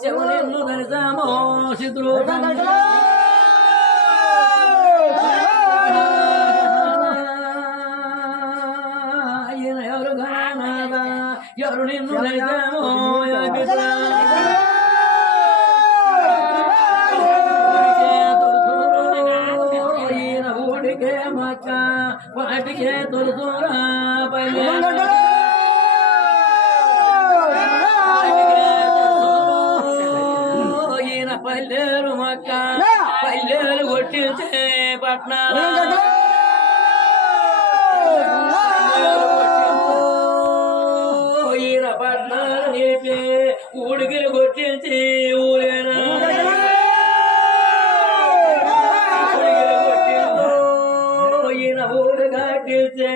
శివనిన్ను దరిసామో శిద్రు ఎవరు నిన్ను దరిసామో ఈయన ఊడికే మక్క వాటికే తొలుతురా పల్లెలు మక్క పల్లెలు కొట్టించే పట్నాలు ఈయన పట్నాలు నిలిపి ఊడికిలు కొట్టించి ఊరేనా ఈయన ఊరు కట్టించే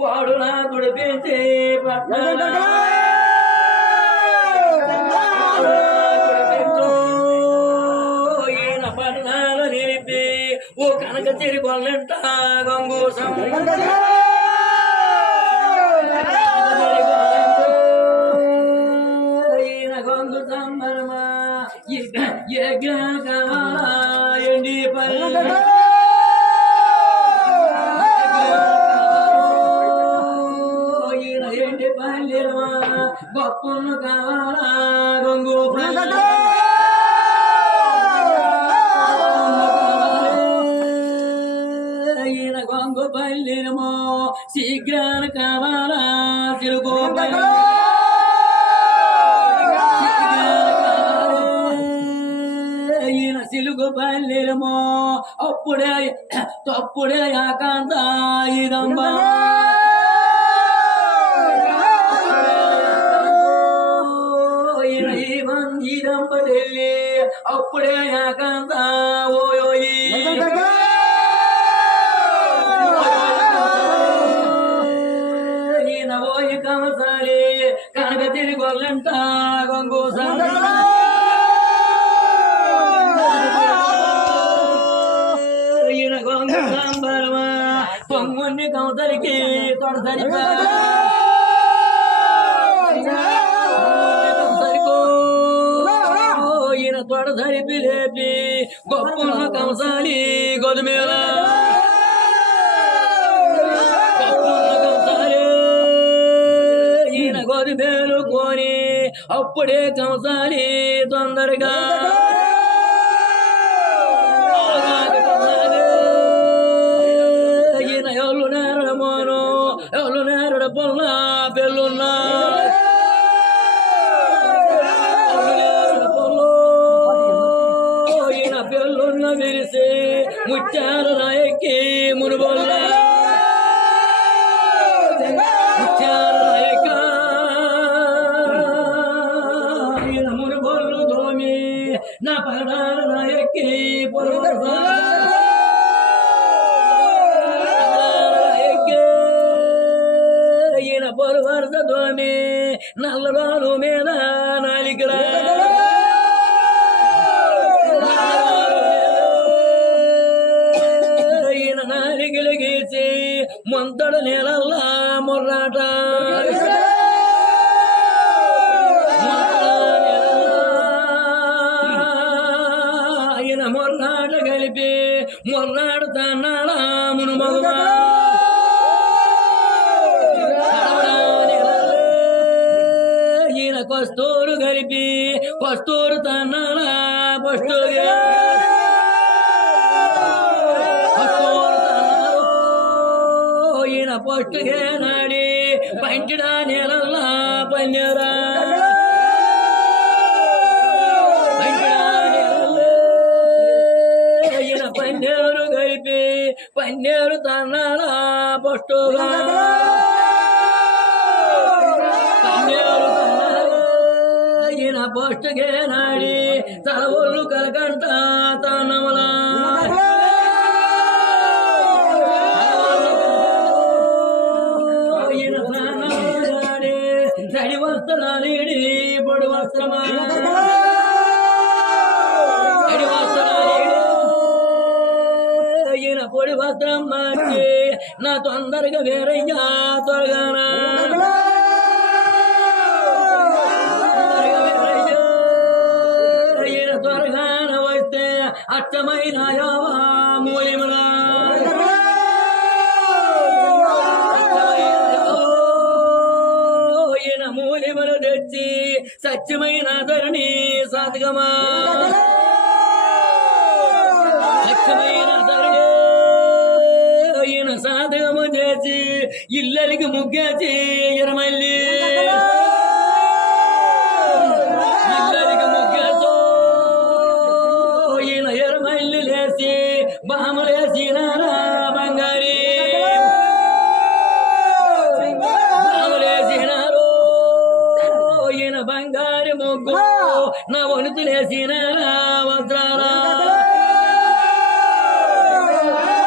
వాడు నా కుడిపించి పట్నాలు ఓ కనక చెరి కొల్లంట గంగు ఈయన గంగు సంబరమా యజ్ఞ ఎండి పల్లె ఈయన ఎండి పల్లెమా గొప్పను కావాలా గంగు గంగు పల్లెమో శీఘ్రాన కావాలా తిరుగు ఈయన సిలుగు పల్లెమో అప్పుడే తప్పుడే ఆకాంత ఇదంబ ఈయన ఇదంబ తెల్లి అప్పుడే ఆకాంత ఓయోయి కమసాలి కనక తిరిగొల్లంట గంగు ఈయన గంగు సాంబరమా పొంగుని కమసలికి తొడసరికో ఈయన తొడసరిపి లేపి గొప్పన్న కమసాలి గొదుమేళ గోధుమేలు కోరి అప్పుడే కంసాలి తొందరగా ఈయన ఎవరు నేరడ మోను ఎవరు నేరడ పొల్ల పెళ్ళున్నా ఈయన పెళ్ళున్న విరిసి ముచ్చారు నాయకి మునుబొల్ల నా పగడాల నాయకి ఈయన పొరువర్స దోమి నల్లరాలు మీద నాలికరా ఈయన నాలికలు గీసి మొంతడు నేలల్లా మొర్రాట మొర్నాట కలిపి మొర్నాడు తన్నాడా మును మగ ఈయన కస్తూరు కలిపి కస్తూరు తన్నాడా పస్తుగా ఈయన పస్తుగే నాడి పంచడా నేలల్లా పన్నెరా పన్నెరు కలిపి పన్నెరు తన్నాడా పస్తుగా పన్నెరు తన్నాడు ఈయన పస్తుగే నాడి తల ఒళ్ళు కలకంట తనమలా కోడి వస్త్రం మార్చి నా తొందరగా వేరయ్యా త్వరగానా త్వరగాన వస్తే అచ్చమైన మూలిమలా మూలిమలు తెచ్చి సత్యమైన ధరణి సాధకమా సత్యమైన ధరణి ఈయన సాధకము చేసి ఇల్లరికి ముగ్గేసి ఎరమల్లి ఇల్లరికి ముగ్గేతో ఈయన ఎరమల్లి లేసి బాములేసిన బంగారి బంగారు ముగ్గు నా వణుతులేసిన వస్త్రాల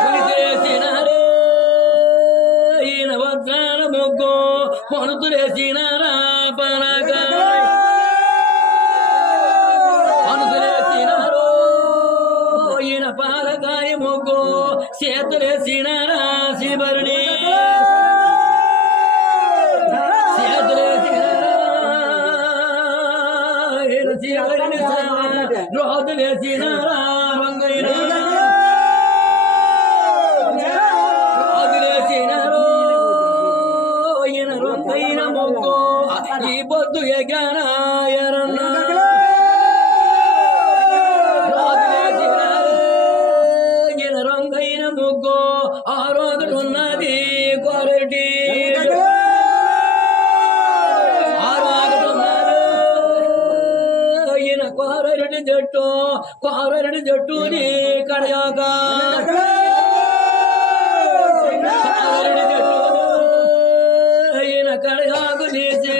వణుతులేసినారే ఈయన వస్త్రాల ముగ్గు వణుతులేసినారా పనక వణుతులేసినారు ఈయన పాలకాయ ముగ్గు చేతులేసినారా శివరుని రోజులేసినారా రంగైనా రోజులేసినారు ఈయన రంగైన మొగ్గు ఈ పొద్దు ఎగానా ఎరన్నా రోజులేసినారు ఈయన రంగైన మొగ్గు ఆ రోజు ఉన్నది కొరటి కోరటి జట్టు కోరటి జట్టుని కడయాక కోరటి జట్టు ఈయన కడయాకు చేసి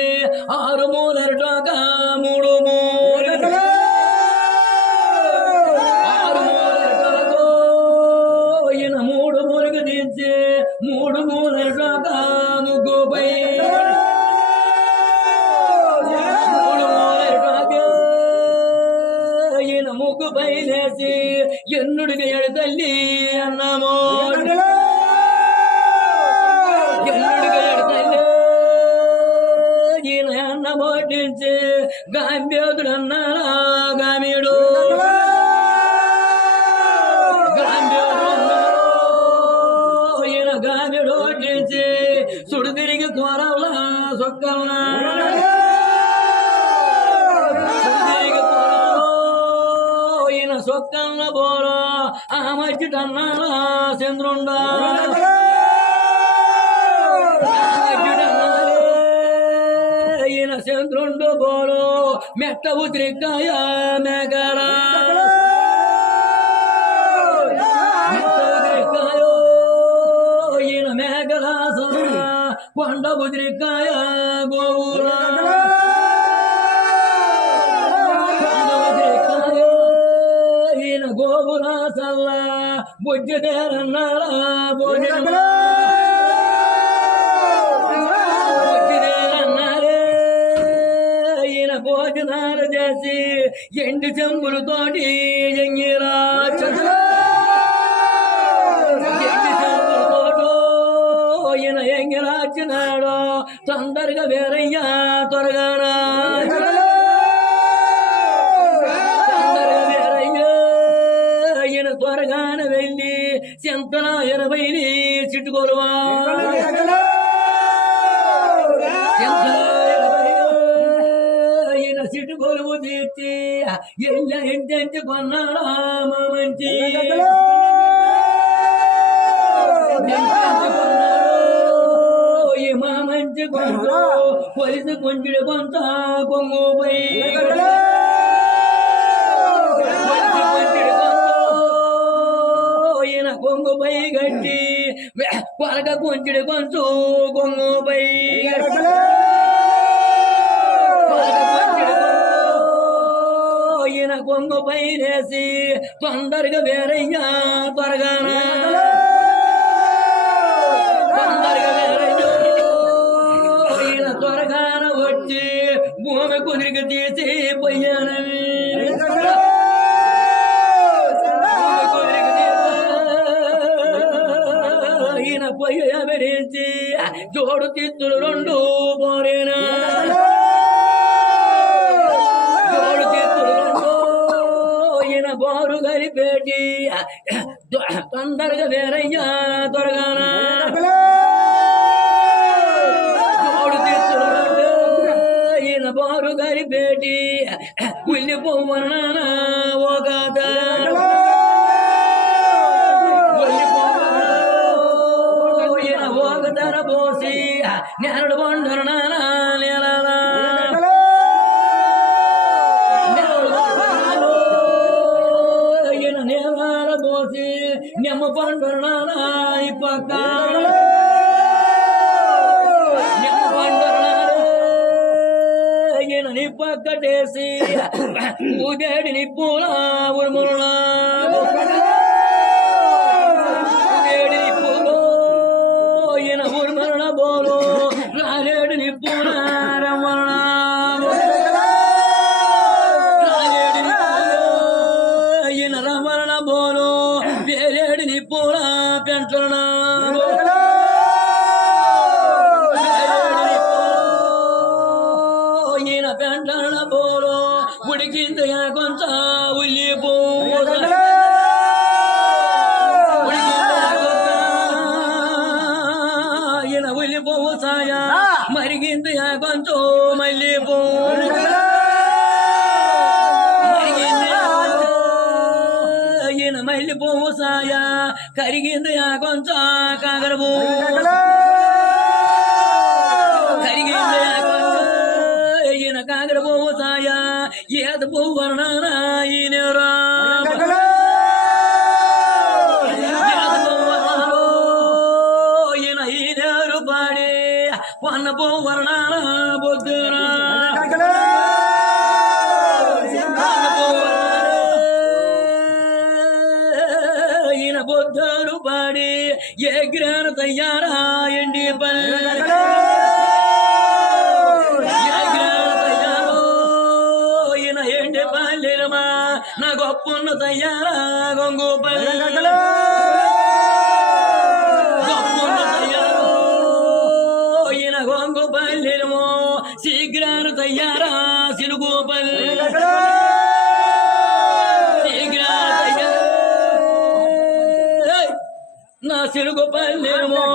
6 మూలరటాక 3 మూలరు 6 మూలరటాకు ఈయన 3 మూలకు తీసి 3 మూలరటాక ముగ్గుపై ముగ్గు పైలేసి ఎన్నుడికి ఎడతల్లి అన్నామో ఎన్నుడికి ఎడతల్లి ఈయన అన్నమోటించి గాంభ్యోతుడు అన్నారా గామీడు గాంభ్యోతుడు అన్నారు ఈయన గామీడు ఓటించి సుడు తిరిగి కోరవలా సొక్కవలా సొక్కన్న బోరా ఆ మధ్యటన్నారా చంద్రుండా ఈయన చంద్రుండు బోరు మెట్ట ఉద్రికాయ మేఘరా మెట్ట ఉద్రికాయో ఈయన మేఘరాస కొండ ఉద్రికాయ గోవురా గోవురా సల్ల బుజ్జిదేరన్నారా బుజ్జిదేరన్నారే ఈయన భోజనాలు చేసి ఎండి చెంబులతోటి ఎంగిరా ఎండి చెంబులతోటో ఈయన ఎంగిరాచినాడు తొందరగా వేరయ్యా త్వరగానా త్వరగాన వెళ్ళి చెంతన 80 చిట్టుకోలువా ఈయన చిట్టుకొలువు తీర్చి ఎల్ల ఇంటి కొన్నాడా మా మంచి ఈ మా మంచి కొంత పొలిసి కొంచెడు కొంత కొంగుపై కొంగుపై గట్టి పలక కొంచెడు కొంచెం కొంగుపై ఈయన కొంగుపై వేసి తొందరగా వేరయ్యా త్వరగానా తొందరగా వేరయ్యో ఈయన త్వరగాన వచ్చి భూమి కుదిరికి తీసి పోయానని ఎమరించి జోడు తిత్తులు రెండు పోరేనా జోడు తిత్తులు రెండు ఈయన బోరు గరిపేటి తొందరగా వేరయ్యా త్వరగానా జోడు తిత్తులు రెండు ఈయన బోరు గరిపేటి ఉల్లిపోవన్నా ఒక పోసి నేరడు బండరు నేల పోసి నెమ్మ పండరు ఈ పక్క నెమ్మ పండరు ఈయన నీ పక్కటేసి ఊదేడి నిప్పుల ఉరుములా ఉడికింది కొంచెం ఉల్లిపో ఈయన ఉల్లిపోవు సాయ మరిగింది కొంచెం మల్లిపో ఈయన మల్లిపోవు సాయ కరిగింది కొంచెం కాగరబు కరిగింది ఈయన కాగరబోవు సాయ ఏద పువ్వర్ణనా ఈయనరా ఈయన ఈయనరు పాడి వన్న పువ్వర్ణనా బొద్దురా ఈయన బొద్దురు పాడి ఏ గ్రాన తయ్యారా ఎండి నా గొప్పన్న తయ్యారా గొంగోపల్లి గొప్పన్న తయ్యారో ఈయన గొంగోపల్లిమో శీఘ్రాను తయ్యారా సిలుగోపల్లి శీఘ్రాను తయ్యారా నా సిలుగోపల్లిమో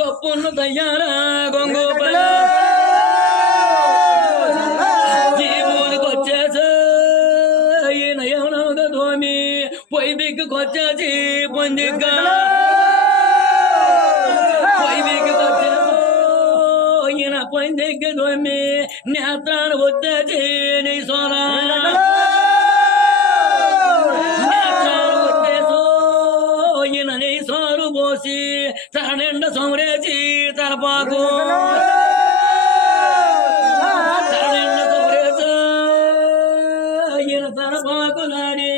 గొప్పన్న తయ్యారా గొంగోపల్లి పొయ్యి బిగ్గుకొచ్చేసి పొందిగ్గా పొయ్యి బిగ్గుకొచ్చేసి ఈయన పొందిగ్గు దొమ్మి నేత్రాలు వచ్చేసి నీ సోరా నేత్రాలు వచ్చేసో ఈయన నీ సోరు పోసి తన నిండా సోమరేసి తలపాకు తలపాకులాడి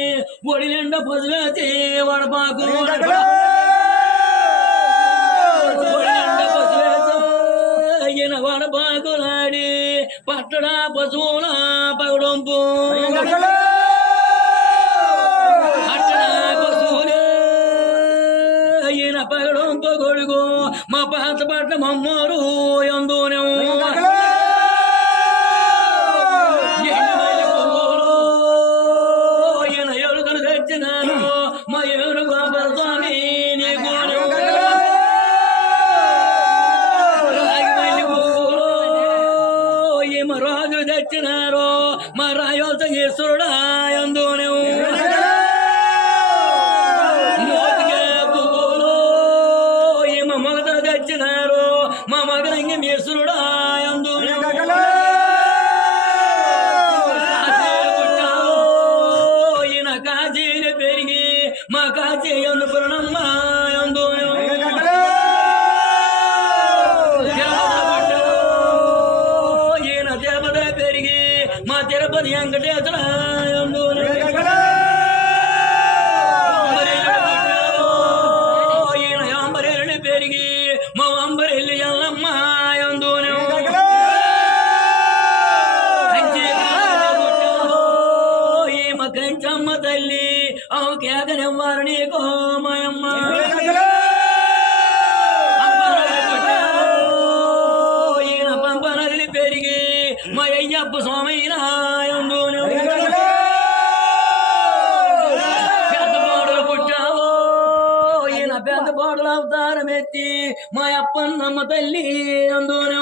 ఒడి నిండా పసువేసి వడపాకు ఈయన వడపాకులాడి పట్టడా పశువుల పగడొంపు పట్టడా పశువులే ఈయన పగడొంపు గొడుగు మా పాత పట్ట మమ్మోరు ఎందునే మా ఎవరు గోపర స్వామి నీ గోడు ఏమ రాజులు తెచ్చినారో మా రాయోత ఈశ్వరుడా ఎందునే ఏమ మగత తెచ్చినారో మా మగరంగం ఈశ్వరుడా ఎందునే కాజీలు పెరిగి మా కాజీ ఎందు పురణమ్మ ఎందు ఈయన తిరుపతి పెరిగి మా తిరుపతి వెంకటేశ్వర ఎందు ఈయన అంబరేణి పెరిగి మా అంబరెల్లి ఎల్లమ్మ ఎందు కంచమ్మ తల్లి కేకనెవ్వారు నీకో మాయమ్మ పెద్ద బోడల అవతారం ఎత్తి మా అప్పన్నమ్మ తల్లి అందునే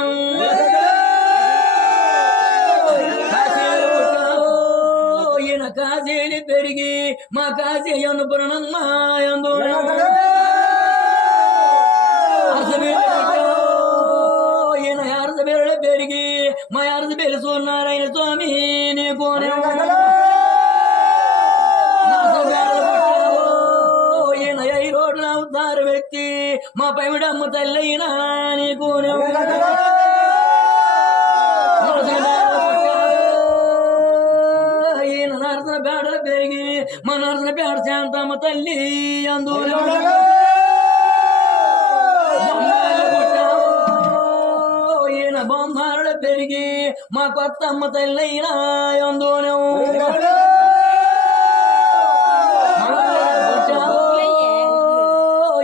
ఈయన కాశీని పెరిగి మా కాశీ అనుపురణమ్మ అందునే ఈయన అరసబేరులో పెరిగి మా అరసబేలు సూర్యనారాయణ స్వామి నీకోనే ఈయన ఈ రోడ్ల అవతార వ్యక్తి మా పైవిడమ్మ తల్లైనా నీకోనే ఈయన నరసన పేడలు పెరిగి మా నరసన పేడ శాంతమ్మ తల్లి అందులో ఈయన బొమ్మారులు పెరిగి మా కొత్త అమ్మ తల్లైనా అందులో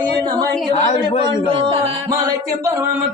ఈయన మంచి పండు మా లక్ష్యం పరమమ్మ